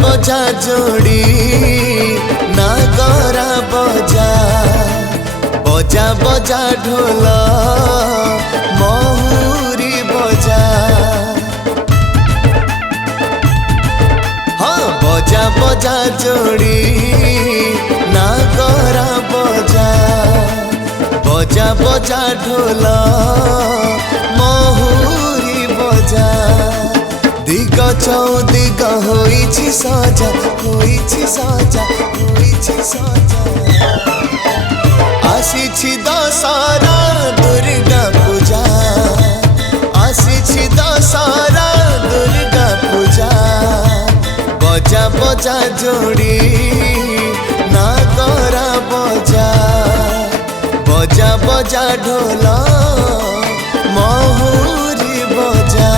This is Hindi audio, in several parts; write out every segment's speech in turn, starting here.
बजा जोड़ी नागरा बजा बजा बजा ढोल महुरी बजा। हाँ बजा बजा जोड़ी नागरा बजा बजा बजा ढोल महुरी बजा। दिग चौदिग होइछि सजा होइछि सजा होइछि सजा। आसिछि दशहरा दुर्गा पूजा आसिछि दशहरा दुर्गा पूजा। बजा बजा जोड़ी नागरा बजा बजा बजा ढोल महुरी बजा।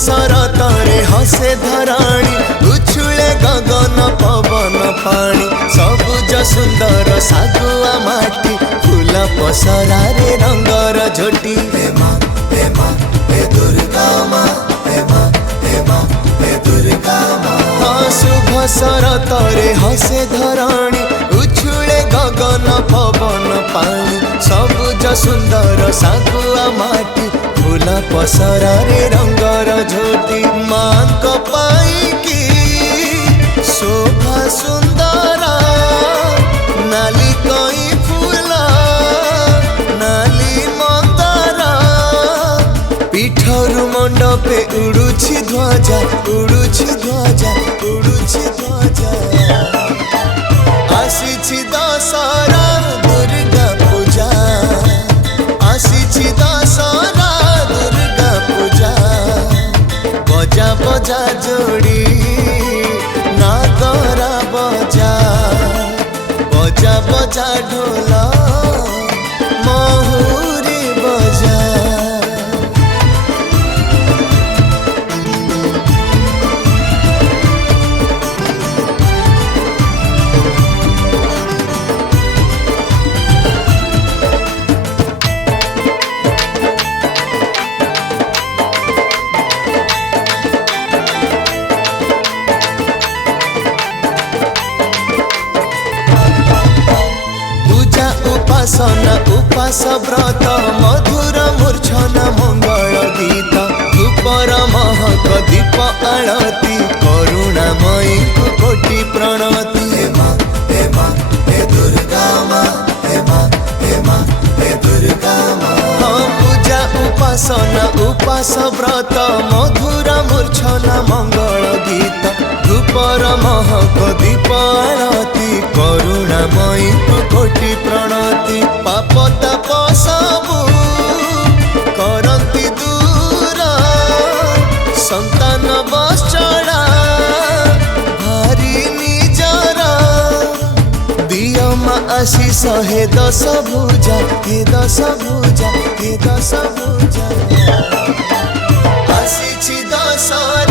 शरतरे हसे धराणी उछुले गगन पवन पाणी। सबुज सुंदर सागुआ माटी फूल पसरा रे रंगर झोटी। हे माँ हे माँ हे दुर्गा माँ हे माँ हे माँ हे दुर्गा माँ। हाँ शुभ शरतरे हसे धराणी उछुले गगन पवन पाणी। सबुज सुंदर सागुआ माटी फूल पसरा रे रंगर झोटी। माँ को पाई की शोभा सुंदर नाली कई फूल नाली मंदार। पीठरु मंडपे उड़ुछि ध्वजा उड़ुछि ध्वजा उड़ुछि ध्वजा। आसिछि दशहरा दुर्गा पूजा आसिछि दशहरा दुर्गा पूजा। बजा बजा जोड़ी नागरा बजा बजा बजा ढोल महुरी बजा। उपासना उपास व्रत मधुर मूर्छना मंगल गीत। धूपर महक दीप आळती करुणामयी कोटि प्रणति। हे माँ हे माँ हे दुर्गा माँ हे माँ हे माँ हे दुर्गा माँ। हाँ पूजा उपासना उपास व्रत मधुर मूर्छना मंगल गीत। धूपर महक दीप आळती करुणामयी कोटि प्रणति। पाप ताप सबु करंती दूर संतान बश्चड़ा भारी निजर। दिय माँ आशीष हे दश भुजा हे दश भुजा हे दश भुजा। आसिछि दशहरा